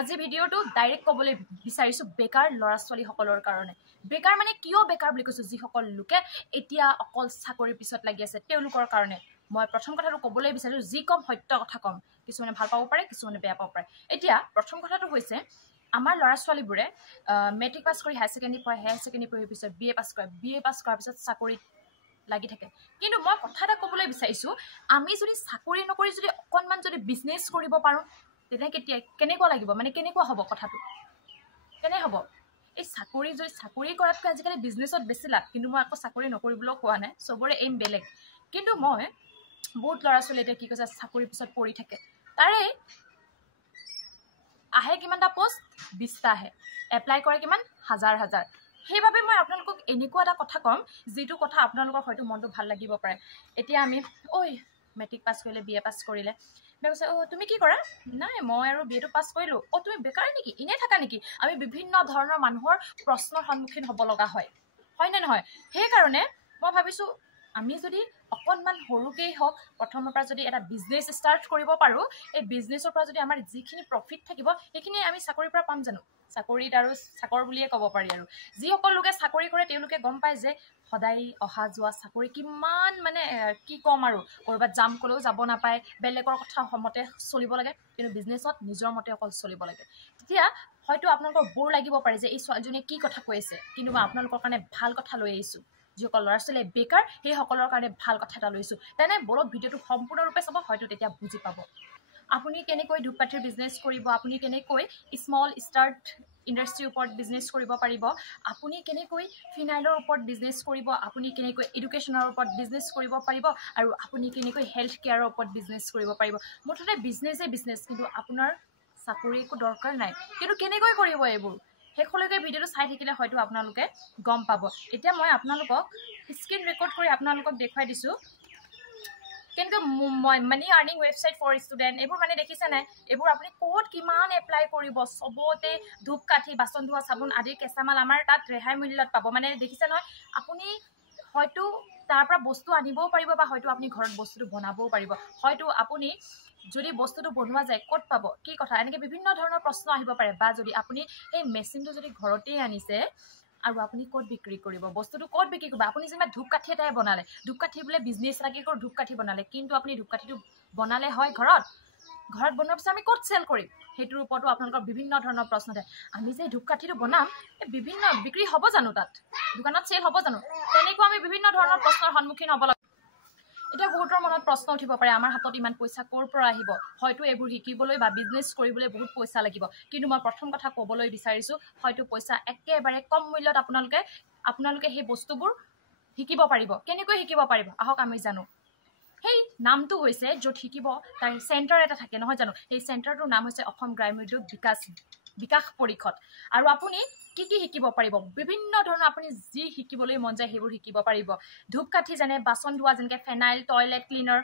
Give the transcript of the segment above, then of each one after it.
আজি ভিডিঅ'টো ডাইৰেক্ট ক'বলৈ বিচাৰিছোঁ বেকাৰ ল'ৰা ছোৱালীসকলৰ কাৰণে। বেকাৰ মানে কিয় বেকাৰ বুলি কৈছোঁ, যিসকল লোকে এতিয়া অকল চাকৰিৰ পিছত লাগি আছে তেওঁলোকৰ কাৰণে। মই প্ৰথম কথাটো ক'বলৈ বিচাৰিছোঁ, যি কম সত্য কথা ক'ম। কিছুমানে ভাল পাব পাৰে, কিছুমানে বেয়া পাব পাৰে। এতিয়া প্ৰথম কথাটো হৈছে, আমাৰ ল'ৰা ছোৱালীবোৰে মেট্ৰিক পাছ কৰি হায়াৰ ছেকেণ্ডেৰী পঢ়ে, হায়াৰ ছেকেণ্ডেৰী পঢ়াৰ পিছত BA পাছ কৰে, BA পাছ কৰাৰ পিছত চাকৰিত লাগি থাকে। কিন্তু মই কথা এটা ক'বলৈ বিচাৰিছোঁ, আমি যদি চাকৰি নকৰি যদি অকণমান যদি বিজনেছ কৰিব পাৰোঁ, তেতিয়া কেনেকুৱা লাগিব, মানে কেনেকুৱা হ'ব কথাটো, কেনে হ'ব? এই চাকৰি কৰাতকৈ আজিকালি বিজনেছত বেছি লাভ। কিন্তু মই আকৌ চাকৰি নকৰিবলৈও কোৱা নাই, চবৰে এইম বেলেগ। কিন্তু মই বহুত ল'ৰা ছোৱালী এতিয়া কি কৈছে, চাকৰিৰ পিছত পৰি থাকে। তাৰে আহে কিমানটা পোষ্ট? 20টা আহে। এপ্লাই কৰে কিমান? হাজাৰ হাজাৰ। সেইবাবে মই আপোনালোকক এনেকুৱা এটা কথা ক'ম, যিটো কথা আপোনালোকৰ হয়তো মনটো ভাল লাগিব পাৰে। এতিয়া আমি মেট্ৰিক পাছ কৰিলে, BA পাছ কৰিলে, কৈছে তুমি কি কৰা? নাই, মই আৰু BA টো পাছ কৰিলোঁ। তুমি বেকাৰ নেকি, এনেই থাকা নেকি? আমি বিভিন্ন ধৰণৰ মানুহৰ প্ৰশ্নৰ সন্মুখীন হ'ব লগা হয়নে নহয়? সেইকাৰণে মই ভাবিছোঁ, আমি যদি অকণমান সৰুকেই হওক প্ৰথমৰ পৰা যদি এটা বিজনেছ ষ্টাৰ্ট কৰিব পাৰোঁ, এই বিজনেছৰ পৰা যদি আমাৰ যিখিনি প্ৰফিট থাকিব সেইখিনি আমি চাকৰিৰ পৰা পাম জানো? চাকৰিত আৰু চাকৰ বুলিয়ে ক'ব পাৰি। আৰু যিসকল লোকে চাকৰি কৰে তেওঁলোকে গম পায় যে সদায় অহা যোৱা চাকৰি কিমান, মানে কি ক'ম আৰু, ক'ৰবাত যাম ক'লেও যাব নাপায়, বেলেগৰ কথা মতে চলিব লাগে। কিন্তু বিজনেছত নিজৰ মতে অকল চলিব লাগে। তেতিয়া হয়তো আপোনালোকৰ বৰ লাগিব পাৰে যে এই ছোৱালীজনীয়ে কি কথা কৈ আছে, কিন্তু মই আপোনালোকৰ কাৰণে ভাল কথা লৈ আহিছোঁ। যিসকল ল'ৰা ছোৱালীয়ে বেকাৰ, সেইসকলৰ কাৰণে ভাল কথা এটা লৈছোঁ। তেনে বলক ভিডিঅ'টো সম্পূৰ্ণৰূপে চাব, হয়তো তেতিয়া বুজি পাব। আপুনি কেনেকৈ ধূপকাঠিৰ বিজনেছ কৰিব, আপুনি কেনেকৈ স্মল ষ্টাৰ্ট ইণ্ডাষ্ট্ৰীৰ ওপৰত বিজনেছ কৰিব পাৰিব, আপুনি কেনেকৈ ফিনাইলৰ ওপৰত বিজনেছ কৰিব, আপুনি কেনেকৈ এডুকেশ্যনৰ ওপৰত বিজনেছ কৰিব পাৰিব, আৰু আপুনি কেনেকৈ হেল্থ কেয়াৰৰ ওপৰত বিজনেছ কৰিব পাৰিব। মুঠতে বিজনেছেই বিজনেছ, কিন্তু আপোনাৰ চাকৰি একো দৰকাৰ নাই। কিন্তু কেনেকৈ কৰিব এইবোৰ, শেষলৈকে ভিডিঅ'টো চাই থাকিলে হয়তো আপোনালোকে গম পাব। এতিয়া মই আপোনালোকক স্ক্ৰীন ৰেকৰ্ড কৰি আপোনালোকক দেখুৱাই দিছোঁ কেনেকৈ মানি আৰ্নিং ৱেবছাইট ফৰ ষ্টুডেণ্ট। এইবোৰ মানে দেখিছে নাই? এইবোৰ আপুনি ক'ত কিমান এপ্লাই কৰিব, চবতে ধূপকাঠি, বাচন ধোৱা চাবোন আদিৰ কেঁচামাল আমাৰ তাত ৰেহাই মূল্যত পাব। মানে দেখিছে নহয়, আপুনি হয়তো তাৰ পৰা বস্তু আনিবও পাৰিব, বা হয়তো আপুনি ঘৰত বস্তুটো বনাবও পাৰিব। হয়তো আপুনি যদি বস্তুটো বনোৱা যায় ক'ত পাব, কি কথা, এনেকৈ বিভিন্ন ধৰণৰ প্ৰশ্ন আহিব পাৰে। বা যদি আপুনি সেই মেচিনটো যদি ঘৰতেই আনিছে আৰু আপুনি ক'ত বিক্ৰী কৰিব, বস্তুটো ক'ত বিক্ৰী কৰিব? আপুনি যেনিবা ধূপকাঠি এটাই বনালে, ধূপকাঠি বোলে বিজনেছ লাগি কৰি ধূপকাঠি বনালে, কিন্তু আপুনি ধূপকাঠিটো বনালে হয় ঘৰত বনোৱাৰ পিছত আমি ক'ত চেল কৰিম, সেইটোৰ ওপৰতো আপোনালোকৰ বিভিন্ন ধৰণৰ প্ৰশ্ন থাকে। আমি যে ধূপকাঠিটো বনাম, এই বিভিন্ন বিক্ৰী হ'ব জানো, তাত দোকানত চেল হ'ব জানো? তেনেকুৱা আমি বিভিন্ন ধৰণৰ প্ৰশ্নৰ সন্মুখীন হ'ব লাগে। এতিয়া বহুতৰ মনত প্ৰশ্ন উঠিব পাৰে, আমাৰ হাতত ইমান পইচা ক'ৰ পৰা আহিব? হয়তো এইবোৰ শিকিবলৈ বা বিজনেছ কৰিবলৈ বহুত পইচা লাগিব। কিন্তু মই প্ৰথম কথা ক'বলৈ বিচাৰিছোঁ, হয়তো পইচা একেবাৰে কম মূল্যত আপোনালোকে সেই বস্তুবোৰ শিকিব পাৰিব। কেনেকৈ শিকিব পাৰিব, আহক আমি জানো। সেই নামটো হৈছে, য'ত শিকিব তাৰ চেণ্টাৰ এটা থাকে নহয় জানো? সেই চেণ্টাৰটোৰ নাম হৈছে অসম গ্ৰাম্য উদ্যোগ বিকাশ পৰিষদ। আৰু আপুনি কি কি শিকিব পাৰিব, বিভিন্ন ধৰণৰ আপুনি যি শিকিবলৈ মন যায় সেইবোৰ শিকিব পাৰিব। ধূপকাঠি যেনে বাচন ধোৱা, যেনেকৈ ফেনাইল, টয়লেট ক্লিনাৰ,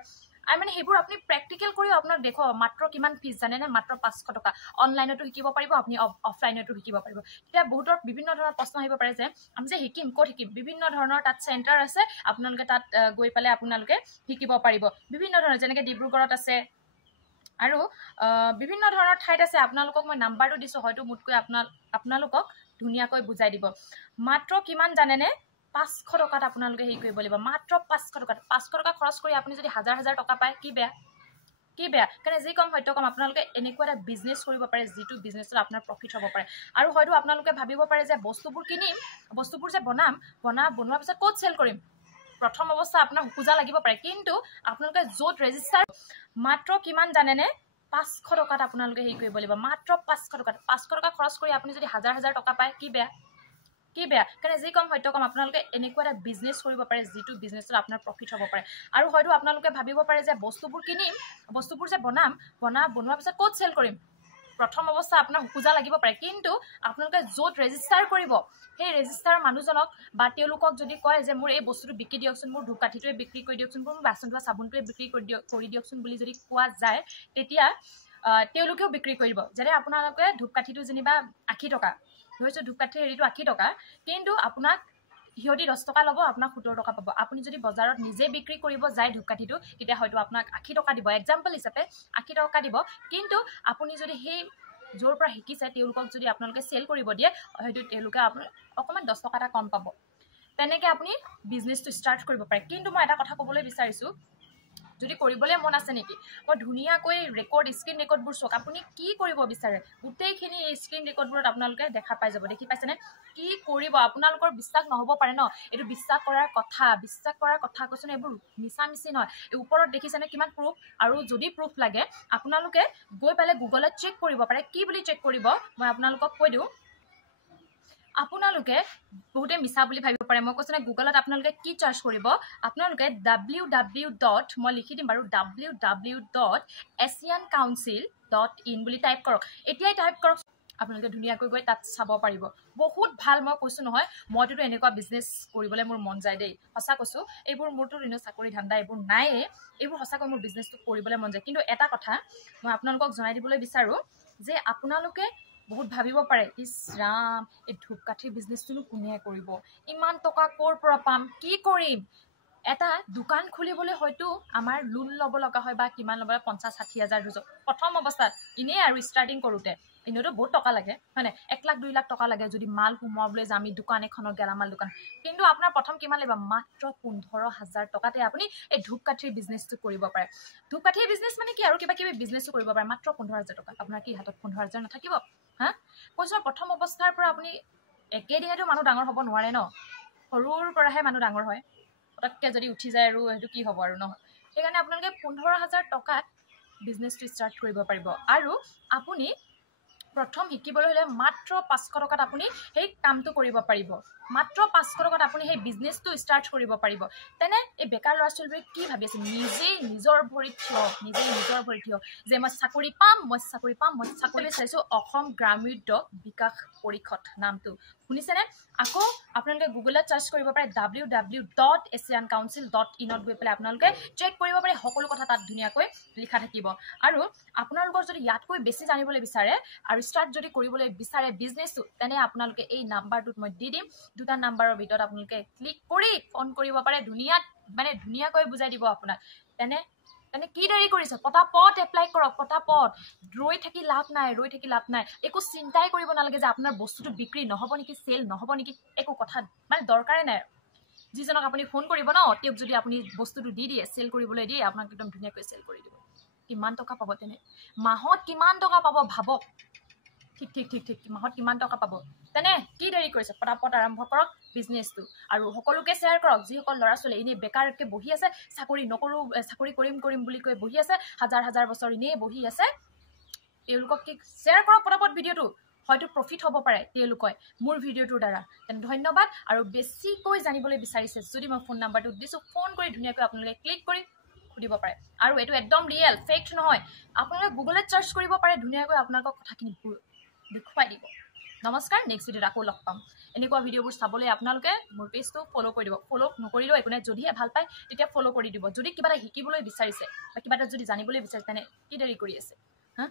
আৰু মানে সেইবোৰ আপুনি প্ৰেক্টিকেল কৰিও আপোনাক দেখুৱাব। মাত্ৰ কিমান ফিজ জানেনে? মাত্ৰ 500 টকা। অনলাইনতো শিকিব পাৰিব, আপুনি অফলাইনতো শিকিব পাৰিব। তেতিয়া বহুতৰ বিভিন্ন ধৰণৰ প্ৰশ্ন আহিব পাৰে যে আমি যে শিকিম, ক'ত শিকিম? বিভিন্ন ধৰণৰ তাত চেণ্টাৰ আছে, আপোনালোকে তাত গৈ পেলাই আপোনালোকে শিকিব পাৰিব। বিভিন্ন ধৰণৰ, যেনেকৈ ডিব্ৰুগড়ত আছে আৰু বিভিন্ন ধৰণৰ ঠাইত আছে। আপোনালোকক মই নাম্বাৰটো দিছোঁ, হয়তো মোতকৈ আপোনালোকক ধুনীয়াকৈ বুজাই দিব। মাত্ৰ কিমান জানেনে? 500 টকাত আপোনালোকে হেৰি কৰিব লাগিব, মাত্ৰ 500 টকাত। 500 টকা খৰচ কৰি আপুনি যদি হাজাৰ হাজাৰ টকা পায়, কি বেয়া? কাৰণে যি কম সত্য কম, আপোনালোকে এনেকুৱা এটা বিজনেছ কৰিব পাৰে, যিটো বিজনেছত আপোনাৰ প্ৰফিট হ'ব পাৰে। আৰু হয়তো আপোনালোকে ভাবিব পাৰে যে বস্তুবোৰ কিনিম, বস্তুবোৰ যে বনোৱাৰ পিছত ক'ত চেল কৰিম? প্ৰথম অৱস্থা আপোনাৰ খোজা লাগিব পাৰে, কিন্তু আপোনালোকে য'ত ৰেজিষ্টাৰ, মাত্ৰ কিমান জানেনে? 500 টকাত আপোনালোকে হেৰি কৰিব লাগিব, মাত্ৰ 500 টকাত। 500 টকা খৰচ কৰি আপুনি যদি হাজাৰ হাজাৰ টকা পায়, কি বেয়া? কাৰণে যি কম সত্য কম, আপোনালোকে এনেকুৱা এটা বিজনেছ কৰিব পাৰে, যিটো বিজনেছত আপোনাৰ প্ৰফিট হ'ব পাৰে। আৰু হয়তো আপোনালোকে ভাবিব পাৰে যে বস্তুবোৰ কিনিম, বস্তুবোৰ যে বনোৱাৰ পিছত ক'ত চেল কৰিম? প্ৰথম অৱস্থা আপোনাৰ খোজা লাগিব পাৰে, কিন্তু আপোনালোকে য'ত ৰেজিষ্টাৰ কৰিব, সেই ৰেজিষ্টাৰ মানুহজনক বা তেওঁলোকক যদি কয় যে মোৰ এই বস্তুটো বিক্ৰী দিয়কচোন, মোৰ ধূপকাঠিটোৱে বিক্ৰী কৰি দিয়কচোন, মোৰ বাচন ধোৱা চাবোনটোৱে বিক্ৰী কৰি দিয়কচোন বুলি যদি কোৱা যায়, তেতিয়া তেওঁলোকেও বিক্ৰী কৰিব। যেনে আপোনালোকে ধূপকাঠিটো যেনিবা 80 টকা, ধৰিছোঁ ধূপকাঠিৰ হেৰিটো 80 টকা, কিন্তু আপোনাক সিহঁতি 10 টকা ল'ব, আপোনাক 70 টকা পাব। আপুনি যদি বজাৰত নিজে বিক্ৰী কৰিব যায় ধূপকাঠিটো, তেতিয়া হয়তো আপোনাক 80 টকা দিব, এক্সাম্পল হিচাপে 80 টকা দিব। কিন্তু আপুনি যদি সেই যোৰ পৰা শিকিছে তেওঁলোকক যদি আপোনালোকে চেল কৰিব দিয়ে হয়তো তেওঁলোকে অকণমান 10 টকা এটা কম পাব তেনেকৈ আপুনি বিজনেছটো ষ্টাৰ্ট কৰিব পাৰে কিন্তু মই এটা কথা ক'বলৈ বিচাৰিছোঁ যদি কৰিবলৈ মন আছে নেকি মই ধুনীয়াকৈ স্ক্ৰীন ৰেকৰ্ডবোৰ চাওক আপুনি কি কৰিব বিচাৰে গোটেইখিনি এই স্ক্ৰীন ৰেকৰ্ডবোৰত আপোনালোকে দেখা পাই যাব দেখি পাইছেনে কি কৰিব আপোনালোকৰ বিশ্বাস নহ'ব পাৰে ন এইটো বিশ্বাস কৰাৰ কথা কৈছোঁ এইবোৰ মিছামিছি নহয় এই ওপৰত দেখিছেনে কিমান প্ৰুফ আৰু যদি প্ৰুফ লাগে আপোনালোকে গৈ পেলাই গুগলত চেক কৰিব পাৰে কি বুলি চেক কৰিব মই আপোনালোকক কৈ দিওঁ আপোনালোকে বহুতে মিছা বুলি ভাবিব পাৰে মই কৈছোঁ গুগলত আপোনালোকে কি চাৰ্চ কৰিব আপোনালোকে www. মই লিখি দিম বাৰু www.asiancouncil.in বুলি টাইপ কৰক এতিয়াই টাইপ কৰক আপোনালোকে ধুনীয়াকৈ গৈ তাত চাব পাৰিব বহুত ভাল মই কৈছোঁ নহয় মইতো এনেকুৱা বিজনেছ কৰিবলৈ মোৰ মন যায় দেই সঁচা কৈছোঁ এইবোৰ মোৰতো চাকৰি ধান্দা এইবোৰ নাইয়ে এইবোৰ সঁচাকৈ মোৰ বিজনেছটো কৰিবলৈ মন যায় কিন্তু এটা কথা মই আপোনালোকক জনাই দিবলৈ বিচাৰোঁ যে আপোনালোকে বহুত ভাবিব পাৰে ইছ ৰাম এই ধূপকাঠিৰ বিজনেছটোনো কোনে কৰিব ইমান টকা ক'ৰ পৰা পাম কি কৰিম এটা দোকান খুলিবলৈ হয়তো আমাৰ লোন ল'ব লগা হয় বা কিমান ল'ব 50-60 হাজাৰ প্ৰথম অৱস্থাত এনেই আৰু ষ্টাৰ্টিং কৰোঁতে এনেওতো বহুত টকা লাগে হয় নাই 1 লাখ 2 লাখ টকা লাগে যদি মাল সোমোৱাবলৈ যে আমি দোকান এখনৰ গেলামাল দোকান কিন্তু আপোনাৰ প্ৰথম কিমান লাগিব মাত্ৰ 15,000 টকাতে আপুনি এই ধূপকাঠিৰ বিজনেছটো কৰিব পাৰে ধূপকাঠিৰ বিজনেছ মানে কি আৰু কিবা কিবি বিজনেছো কৰিব পাৰে মাত্ৰ 15,000 টকা আপোনাৰ কি হাতত 15,000 নাথাকিব হা কৈছোঁ প্ৰথম অৱস্থাৰ পৰা আপুনি একেদিনতো মানুহ ডাঙৰ হ'ব নোৱাৰে ন সৰুৰ পৰাহে মানুহ ডাঙৰ হয় পটককৈ যদি উঠি যায় আৰু সেইটো কি হ'ব আৰু নহয় সেইকাৰণে আপোনালোকে 15,000 টকাত বিজনেছটো ষ্টাৰ্ট কৰিব পাৰিব আৰু আপুনি প্ৰথম শিকিবলৈ হ'লে মাত্ৰ 500 টকাত আপুনি সেই কামটো কৰিব পাৰিব মাত্ৰ 500 টকাত আপুনি সেই বিজনেছটো ষ্টাৰ্ট কৰিব পাৰিব তেনে এই বেকাৰ ল'ৰা ছোৱালীবোৰে কি ভাবি আছে নিজেই নিজৰ ভৰিত থিয় যে মই চাকৰি পাম চাইছোঁ অসম গ্ৰামোদ্যোগ বিকাশ পৰিষদ নামটো শুনিছেনে আকৌ আপোনালোকে গুগলত চাৰ্চ কৰিব পাৰে www.asiancouncil.in গৈ পেলাই আপোনালোকে চেক কৰিব পাৰে সকলো কথা তাত ধুনীয়াকৈ লিখা থাকিব আৰু আপোনালোকৰ যদি ইয়াতকৈ বেছি জানিবলৈ বিচাৰে আৰু ষ্টাৰ্ট যদি কৰিবলৈ বিচাৰে বিজনেছটো তেনে আপোনালোকে এই নাম্বাৰটোত মই দি দিম দুটা নাম্বাৰৰ ভিতৰত আপোনালোকে ক্লিক কৰি ফোন কৰিব পাৰে ধুনীয়াকৈ বুজাই দিব আপোনাক তেনে কি দেৰি কৰিছে পটাপট এপ্লাই কৰক পটাপট ৰৈ থাকি লাভ নাই একো চিন্তাই কৰিব নালাগে যে আপোনাৰ বস্তুটো বিক্ৰী নহ'ব নেকি চেল নহ'ব নেকি একো কথা দৰকাৰে নাই যিজনক আপুনি ফোন কৰিব ন তেওঁক যদি আপুনি বস্তুটো দি দিয়ে চেল কৰিবলৈ দিয়ে আপোনাক একদম ধুনীয়াকৈ চেল কৰি দিব কিমান টকা পাব তেনে মাহত কিমান টকা পাব ভাবক ঠিক মাহত কিমান টকা পাব তেনে কি দেৰি কৰিছে পটাপট আৰম্ভ কৰক বিজনেছটো আৰু সকলোকে শ্বেয়াৰ কৰক যিসকল ল'ৰা ছোৱালী এনেই বেকাৰকৈ বহি আছে চাকৰি কৰিম বুলি কৈ বহি আছে হাজাৰ বছৰ এনেই বহি আছে তেওঁলোকক কি শ্বেয়াৰ কৰক পটাপট ভিডিঅ'টো হয়তো প্ৰফিট হ'ব পাৰে তেওঁলোকে মোৰ ভিডিঅ'টোৰ দ্বাৰা তেনে ধন্যবাদ আৰু বেছিকৈ জানিবলৈ বিচাৰিছে যদি মই ফোন নাম্বাৰটো দিছোঁ ফোন কৰি ধুনীয়াকৈ আপোনালোকে ক্লিক কৰি সুধিব পাৰে আৰু এইটো একদম ৰিয়েল ফেক্ট নহয় আপোনালোকে গুগলত চাৰ্চ কৰিব পাৰে ধুনীয়াকৈ আপোনালোকক কথাখিনি দেখুৱাই দিব নমস্কাৰ নেক্সট ভিডিঅ'ত আকৌ লগ পাম এনেকুৱা ভিডিঅ'বোৰ চাবলৈ আপোনালোকে মোৰ পেজটো ফ'ল' কৰি দিব ফ'ল' নকৰিলেও একো নাই যদিহে ভাল পায় তেতিয়া ফ'ল' কৰি দিব যদি কিবা এটা শিকিবলৈ বিচাৰিছে বা কিবা এটা যদি জানিবলৈ বিচাৰিছে তেনে কি দেৰি কৰি আছে হা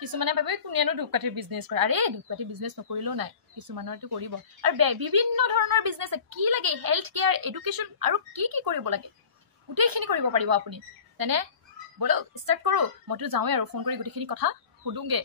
কিছুমানে ভাবে কোনেনো ধূপকাঠিৰ বিজনেছ কৰে আৰে ধূপকাঠিৰ বিজনেছ নকৰিলেও নাই কিছুমানৰতো কৰিব আৰু বিভিন্ন ধৰণৰ বিজনেছ কি লাগে হেল্থ কেয়াৰ এডুকেশ্যন আৰু কি কৰিব লাগে গোটেইখিনি কৰিব পাৰিব আপুনি তেনে ব'লক ষ্টাৰ্ট কৰোঁ মইতো যাওঁৱেই আৰু ফোন কৰি গোটেইখিনি কথা সুধোঁগৈ